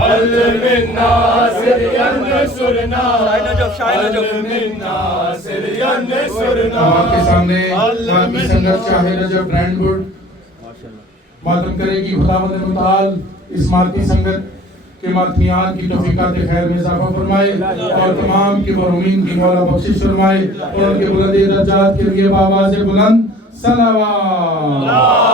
هل من ناصر ينصرنا هل من ناصر ينصرنا آپ کے سامنے باقی سنگت چاہے رجب برینڈ گڈ ماتم کرے گی خداوند متعال اس ماتی سنگت کے ماتمیات کی توفیقات خیر میں اضافہ فرمائے اور تمام کی مرحومین کی مولا بخشش فرمائے اور ان کے بلند درجات کے لیے بآواز بلند صلوات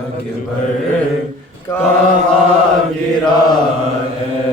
اکبر کہاں گیا ہے؟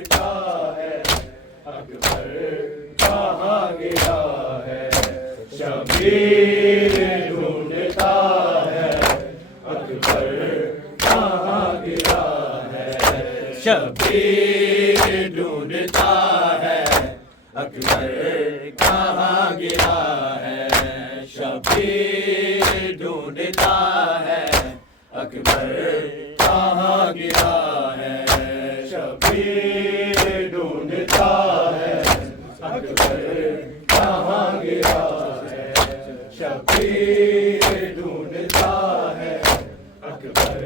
ڈھونڈتا ہے اکبر کہاں گیا ہے شبیر ڈھونڈتا ہے اکبر کہاں گیا ہے شبیر ڈھونڈتا ہے اکبر کہاں گیا ہے شبیر ڈھونڈتا ہے اکبر کہاں گیا ہے شبیر ڈھونڈتا ہے اکبر کہاں گیا ہے شبیر ڈھونڈتا ہے اکبر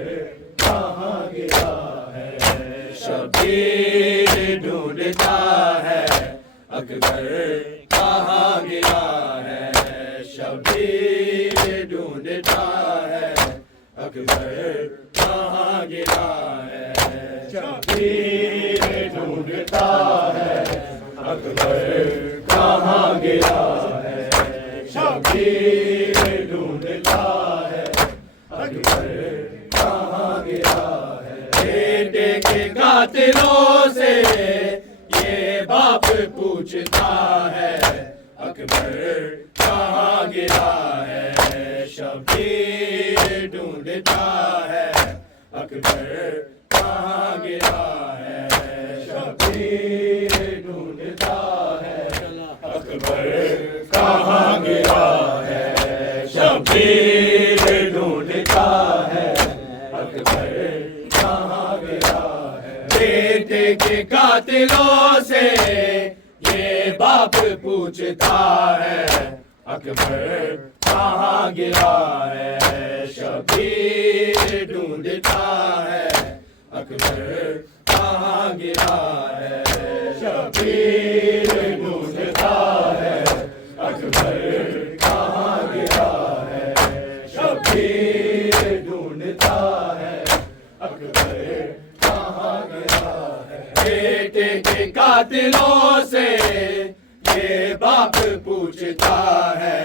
کہاں گیا ہے شبیر ڈھونڈتا ہے اکبر کہاں گیا ہے شبیر ڈھونڈتا ہے اکبر کہاں گیا ہے شبیر ڈھونڈتا ہے اکبر کہاں گیا ہے شبیر ڈھونڈتا ہے اکبر کہاں گیا ہے بیٹے کے قاتلوں سے یہ باپ پوچھتا ہے اکبر کہاں گیا ہے شبیر ڈھونڈتا ہے اکبر کہاں گیا ہے شبیر ڈھونڈتا ہے اکبر کہاں گیا ہے شبیر ڈھونڈتا ہے اکبر کہاں گیا ہے بیٹے کے قاتلوں سے یہ باپ پوچھتا ہے اکبر کہاں گیا ہے شبیر ڈھونڈتا ہے اکبر کہاں گیا ہے شبیر ڈھونڈتا ہے اکبر کہاں گیا ہے شبیر ڈھونڈتا ہے اکبر کہاں گیا ہے بیٹے کے قاتلوں سے یہ باپ پوچھتا ہے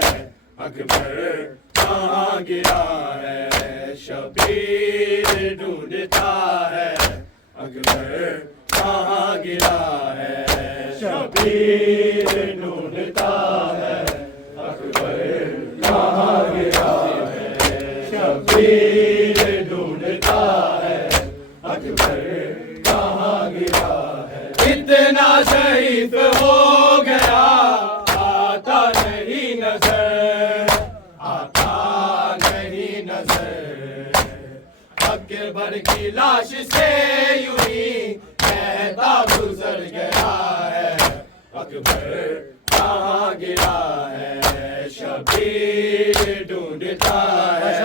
اکبر کہاں گیا ہے شبیر ڈھونڈتا ہے اکبر کہاں گیا ہے شبیر ڈھونڈتا ہے اکبر کہاں گیا ہے شبیر ڈھونڈتا ہے اکبر کہاں گیا ہے اتنا ضعیف ہو گیا آتا نہیں نظر آتا نہیں نظر اکبر کی لاش سے یوں ہی کہتا گزر گیا ہے اکبر کہاں گیا ہے شبیر ڈھونڈتا ہے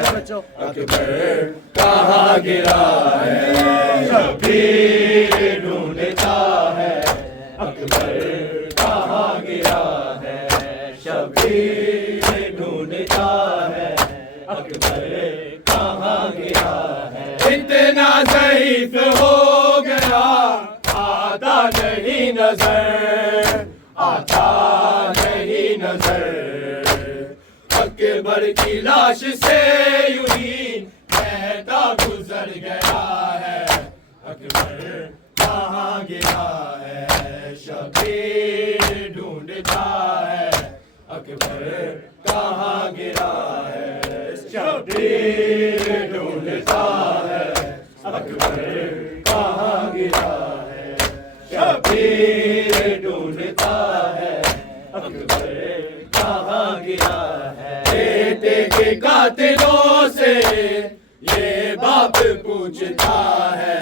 اکبر کہاں گیا ہے شبیر ڈھونڈتا ہے اکبر کہاں گیا ہے شبیر ڈھونڈتا ہے اکبر کہاں گیا ہے اتنا ضعیف ہو گیا آتا نہیں نظر آتا نہیں نظر اکبر کی لاش سے یوں ہی کہتا گزر گیا ہے اکبر کہاں گیا ہے شبیر ڈھونڈتا ہے اکبر کہاں گیا ہے شبیر ڈھونڈتا ہے اکبر کہاں گیا ہے شبیر ڈھونڈتا ہے اکبر کہاں گیا ہے بیٹے کے قاتلوں سے یہ باپ پوچھتا ہے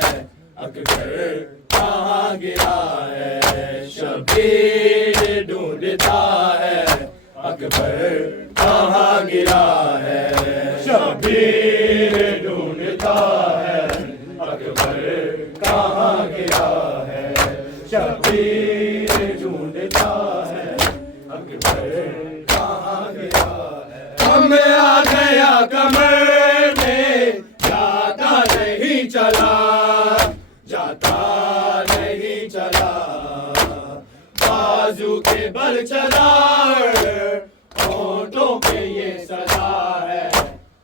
اکبر کہاں گیا ہے شبیر ڈھونڈتا ہے اکبر کہاں گیا ہے شبیر ڈھونڈتا ہے اکبر کہاں گیا ہے شبیر ڈھونڈتا ہے اکبر کہاں گیا ہے ہم آ گیا کمر میں جاتا نہیں چلا جاتا نہیں چلا بازو کے بل چلا ہونٹوں پہ یہ سزا ہے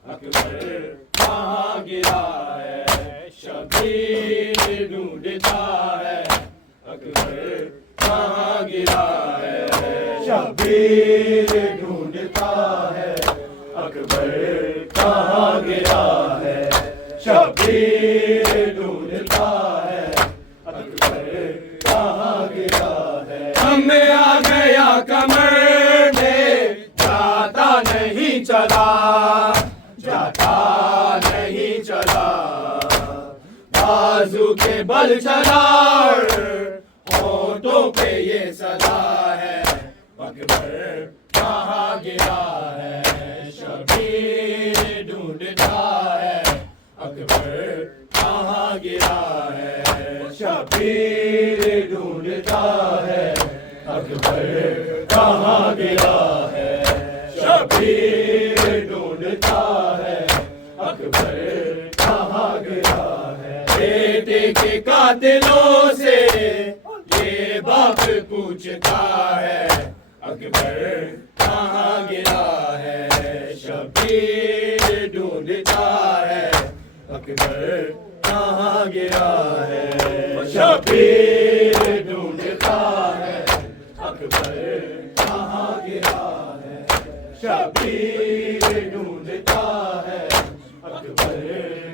اکبر کہاں گیا ہے شبیر ڈھونڈتا ہے اکبر کہاں گرا ہے شبیر ڈھونڈتا ہے اکبر کہاں گرا ہے شبیر ڈھونڈتا ہے اکبر کہاں گرا ہے ہمیں آ گیا کمر میں جاتا نہیں چلا بازو کے بل چلا ہونٹوں پہ یہ صدا ہے اکبر کہاں گرا ہے شبیر ڈھونڈتا ہے اکبر کہاں گرا ہے شبیر ڈھونڈتا ہے اکبر کہاں گرا ہے شبیر ڈھونڈتا ہے اکبر کہاں گرا ہے بیٹے کے قاتلوں سے یہ باپ پوچھتا ہے اکبر کہاں گرا ہے شبیر ڈھونڈتا ہے اکبر کہاں گرا ہے شبیر ڈھونڈتا ہے اکبر کہاں گرا ہے شبیر ڈھونڈتا ہے اکبر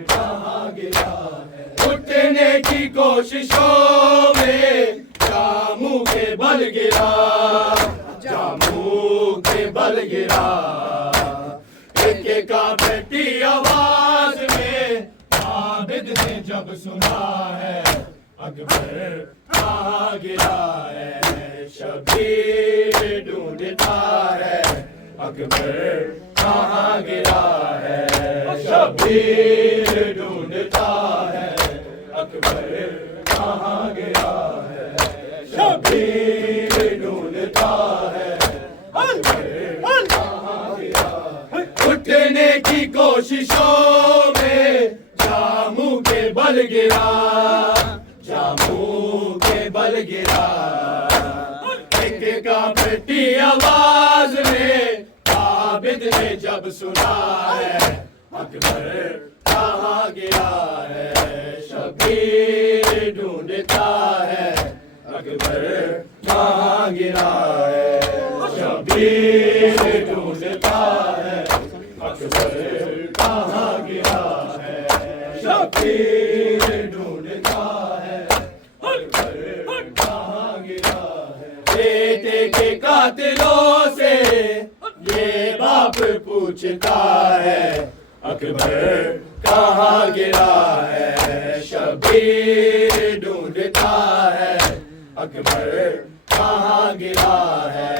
کہاں گرا ہے اٹھنے کی کوششوں میں جاموں کے بل گرا جاموں کے بل گرا ایک کانپتی آواز میں عابد نے جب سنا ہے اکبر کہاں گرا ہے شبیر ڈھونڈتا ہے اکبر کہاں گرا ہے شبیر ڈھونڈتا ہے اکبر کہاں گرا ہے شبیر ڈھونڈتا ہے اکبر کہاں گرا ہے اٹھنے کی کوششوں میں جاموں کے بل گرا جاموں کے بل گرا ایک کانپتی آواز میں عابد نے جب سنا ہے اکبر کہاں گرا ہے شبیر ڈھونڈتا ہے اکبر کہاں گرا ہے شبیر ڈھونڈتا ہے اکبر کہاں گرا ہے شبیر ڈھونڈتا ہے اکبر کہاں گرا ہے بیٹے کے قاتلوں سے یہ باپ پوچھتا ہے اکبر کہاں گرا ہے شبیر ڈھونڈتا ہے اکبر کہاں گرا ہے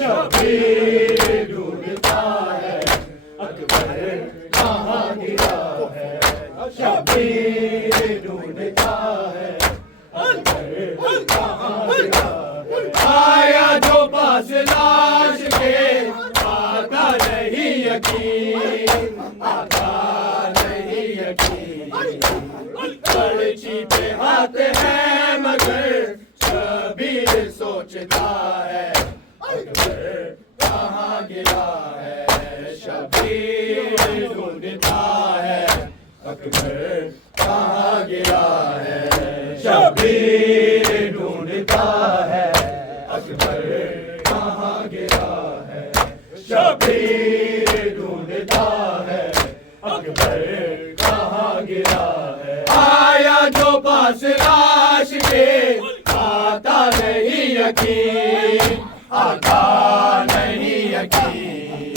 شبیر ڈھونڈتا ہے اکبر کہاں گرا ہے شبیر ڈھونڈتا ہے اکبر کہاں گرا ہے آیا جو پاس لاش کے آتا نہیں یقین آتا نہیں یقین پرچی پہ ہاتھ ہے مگر شبیر سوچتا ہے اکبر کہاں گرا ہے شبیر ڈھونڈتا ہے اکبر کہاں گرا ہے شبیر ڈھونڈتا ہے اکبر کہاں گرا ہے شبیر ڈھونڈتا ہے اکبر کہاں گرا ہے آیا جو پاس لاش کے آتا نہیں یقین آتا نہیں یقین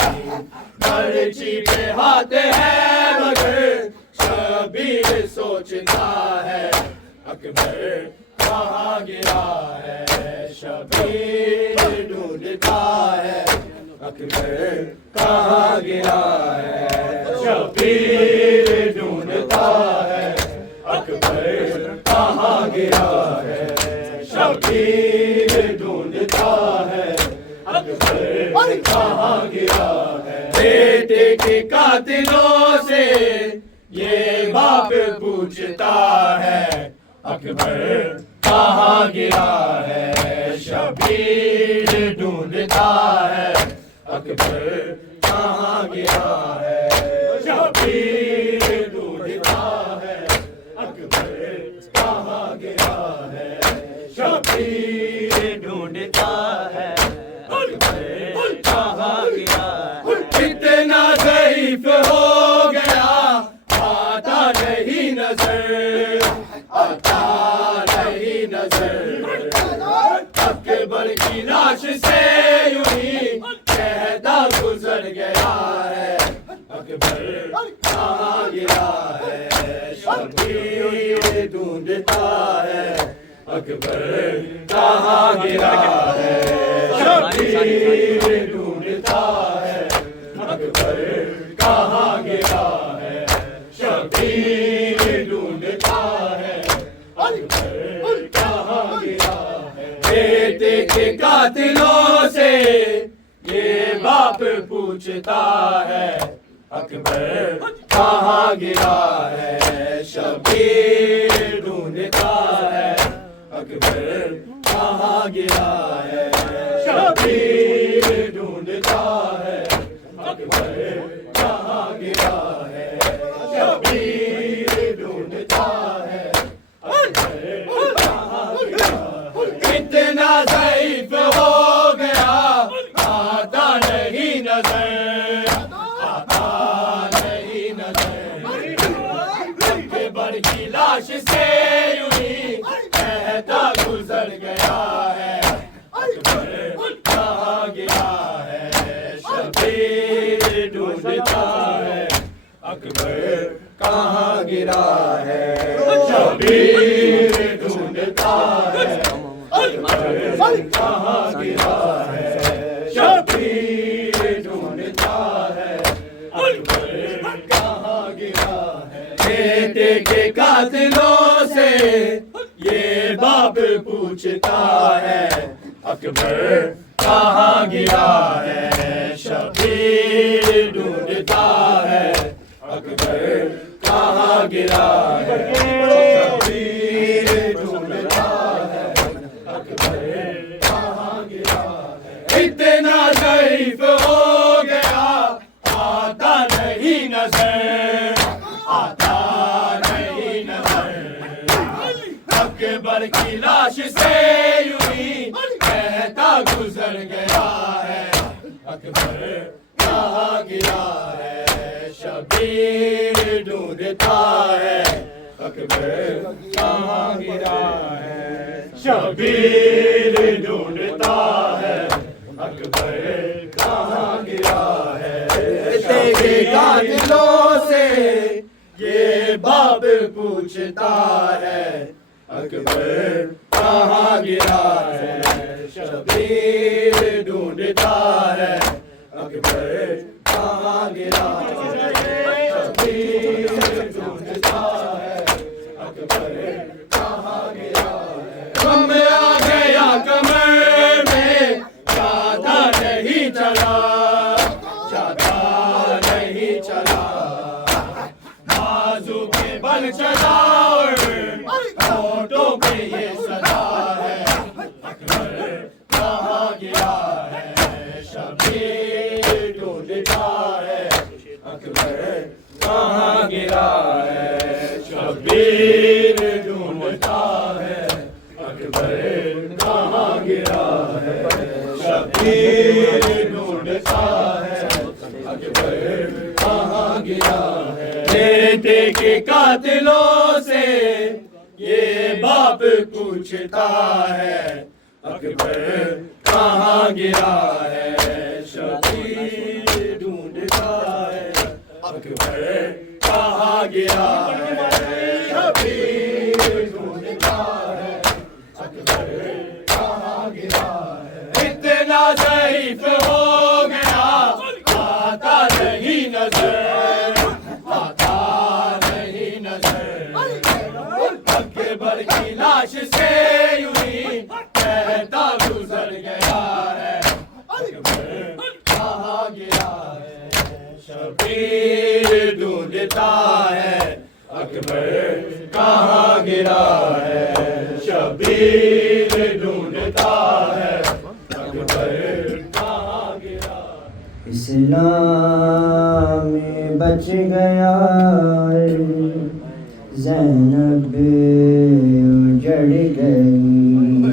پرچی پہ ہاتھ ہے مگر شبیر سوچتا ہے اکبر کہاں گرا ہے شبیر ڈھونڈتا ہے اکبر کہاں گرا ہے شبیر ڈھونڈتا ہے اکبر کہاں گرا ہے شبیر ڈھونڈتا ہے اکبر کہاں گرا ہے بیٹے کے قاتلوں سے یہ باپ پوچھتا ہے اکبر کہاں گرا ہے شبیر ڈھونڈتا ہے اکبر کہاں گرا ہے شبیر ڈھونڈتا ہے اکبر کہاں گرا ہے شبیر ڈھونڈتا ہے اکبر کہاں گیا ہے اتنا ضعیف ہو گیا آتا نہیں نظر آتا نہیں نظر اکبر کی لاش سے یوں ہی کہتا گزر گیا ہے اکبر کہاں گیا ہے شبیر ڈھونڈتا ہے اکبر کہاں گیا ہے شبیر ڈھونڈتا ہے اکبر کہاں گیا ہے شبیر ڈھونڈتا ہے اکبر کہاں گیا ہے بیٹے کے قاتلوں سے یہ باپ پوچھتا ہے اکبر کہاں گیا ہے شبیر ڈھونڈتا ہے اکبر کہاں گیا ہے شبیر ڈھونڈتا ہے اکبر کہاں گیا ہے شبیر ڈھونڈتا ہے اکبر کہاں گیا ہے اتنا ضعیف ہو گیا آتا نہیں نظر آتا نہیں نظر اکبر کی لاش سے یوں ہی کہتا گزر گیا ہے اکبر کہاں گیا ہے شبیر ڈھونڈتا ہے اکبر کہاں گرا ہے شبیر ڈھونڈتا ہے اکبر کہاں گرا ہے شبیر ڈھونڈتا ہے اکبر کہاں گرا ہے بیٹے کے قاتلوں سے یہ باپ پوچھتا ہے اکبر کہاں گیا ہے شبیر ڈھونڈتا ہے اکبر کہاں گرا ہے شبیر ڈھونڈتا ہے اکبر کہاں گرا ہے اتنا ضعیف ہو گیا آتا نہیں نظر آتا نہیں نظر اکبر کی لاش سے یوں ہی کہتا گزر گیا ہے اکبر کہاں گیا ہے شبیر ڈھونڈتا ہے اکبر کہاں گرا ہے شبیر ڈھونڈتا ہے اکبر کہاں گرا ہے تیرے قاتلوں سے یہ باپ پوچھتا ہے اکبر کہاں گرا ہے شبیر ڈھونڈتا ہے اکبر کہاں گرا ہے شبیر ڈھونڈتا ہے اکبر کہاں گرا ہے غم آ گیا کمر میں چاہتا نہیں چلا چاہتا نہیں چلا بازو کے بل چلا اور ہونٹوں پہ یہ صدا ہے اکبر کہاں گیا ہے شبیر ڈھونڈتا ہے اکبر کہاں گرا ہے شبیر ڈھونڈتا ہے اکبر کہاں گرا ہے شبیر ڈھونڈتا ہے اکبر کہاں گرا ہے بیٹے کے قاتلوں سے یہ باپ پوچھتا ہے اکبر کہاں گرا ہے شبیر ڈھونڈتا ہے اکبر کہاں گرا ہے شبیر ڈھونڈتا ہے اکبر کہاں گرا ہے اتنا ضعیف ہو گیا آتا نہیں نظر آتا نہیں نظر اکبر کی لاش سے یوں ہی کہتا گزر گیا ہے اکبر کہاں گیا ہے شبیر ڈھونڈتا ہے اکبر کہاں گرا ہے شبیر ڈھونڈتا ہے اکبر کہاں گرا اسلام میں بچ گیا زینب اجڑ گئی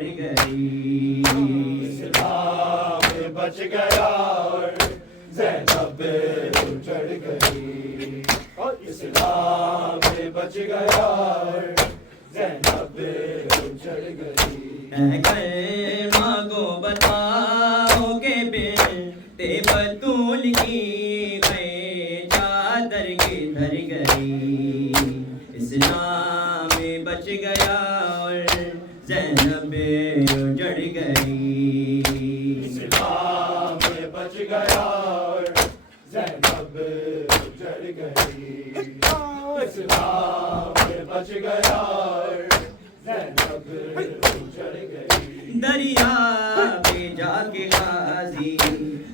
اجڑ گئی اسلام بچ گیا اور زینب اجڑ گئی اسلام بچ گیا اور زینب اجڑ گئی مانگو بتاؤ کہ بنت بطول کی گئے چادر کدھر گئی اسلام بچ گیا اور زینب اجڑ گئی اسلام بچ گیا اور زینب اجڑ گئی اسلام بچ گیا اور زینب اجڑ گئی دریا پہ جا کے غازی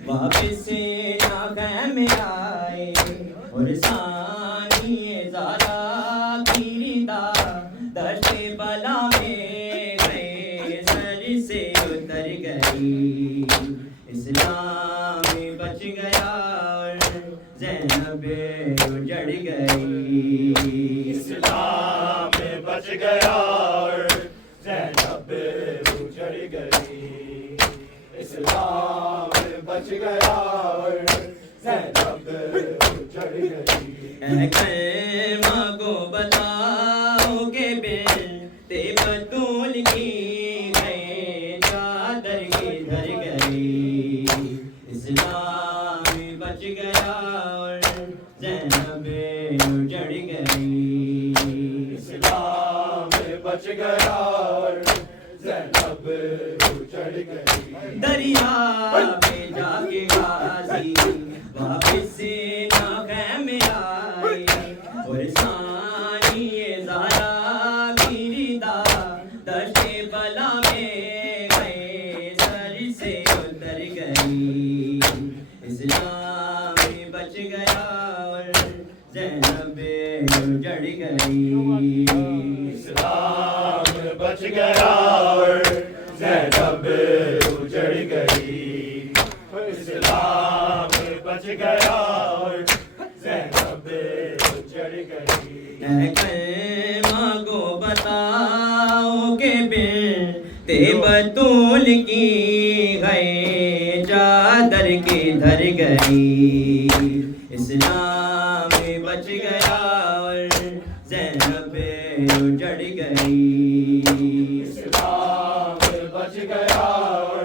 واپس نہ خیم آئے اور ثانی زارا کی ردا دشت بلا میں گئے سر سے اتر گئی اسلام بچ گیا اور زینب اجڑ گئی اسلام بچ گیا اور زینب اجڑ گئی اسلام بچ گیا اور زینب اجڑ گئی مانگو بتاؤ کہ بنت بطول کی گئے چادر کدھر گئی اسلام بچ گیا اور زینب اجڑ گئی اسلام بچ گیا اور زینب اجڑ گئی دریا پہ جا کے غازی واپس نہ خیم آئے اور ثانی زارا کی ردا دشت بلا میں گئے سر سے اتر گئی اسلام بچ گیا اور زینب اجڑ گئی اسلام بچ گیا اور زینب اجڑ گئی اسلام بچ گیا اور زینب اجڑ گئی مانگو بتاؤ کہ بنت بطول کی گئے چادر کدھر گئی اسلام بچ گیا اور زینب اجڑ گئی اسلام بچ گیا اور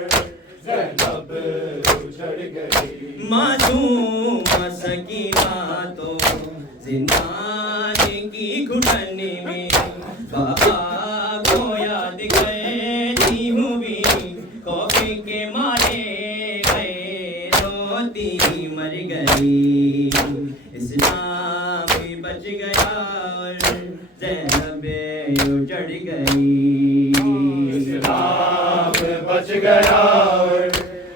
زینب اجڑ گئی معصوم سکینہ تو زندان کی گھٹن میں بابا کو یاد کرتی ہوں بھی خوف کے مارے گئے روتی مر گئی اسلام بچ گیا اور زینب اجڑ گئی اسلام بچ گیا اور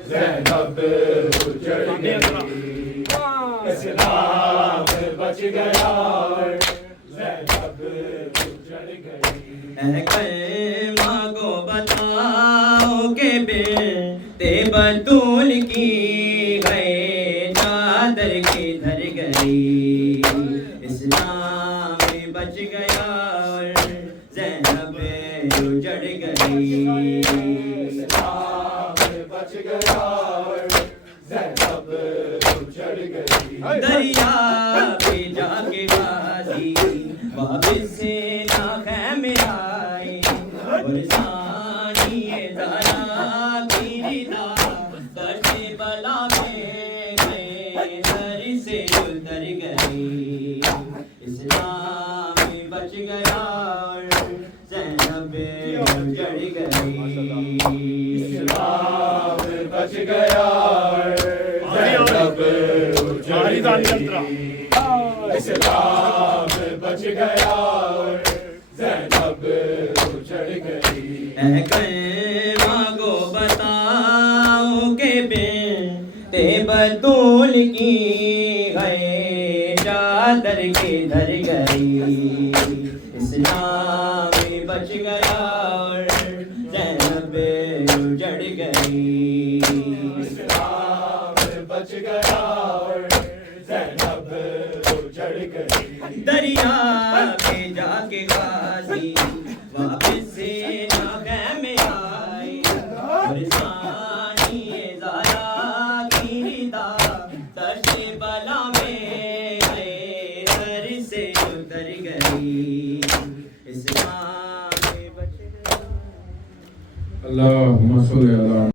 زینب اجڑ گئی اسلام بچ گیا اور زینب اجڑ گئی مانگو بتاؤ کہ بنت بطول کی گئے چادر کدھر گئی اسلام بچ گیا اور زینب اجڑ گئی اسلام بچ گیا اور زینب اجڑ گئی دریا پہ جا کے غازی واپس نہ خیم آئے اور ثانی زارا کی ردا دشت بلا میں گئے سر سے اتر گئی اسلام بچ گیا اور زینب اجڑ گئی اسلام بچ گیا اور زینب اجڑ گئی اسلام بچ گیا اور زینب اجڑ گئی مانگو بتاؤ کہ بنت بطول کی گئے چادر کدھر گئی اسلام بچ گیا اور زینب اجڑ گئی اسلام بچ گیا اور زینب اجڑ گئی دریا پہ جا کے غازی واپس نہ خیم آئے صلی اللہ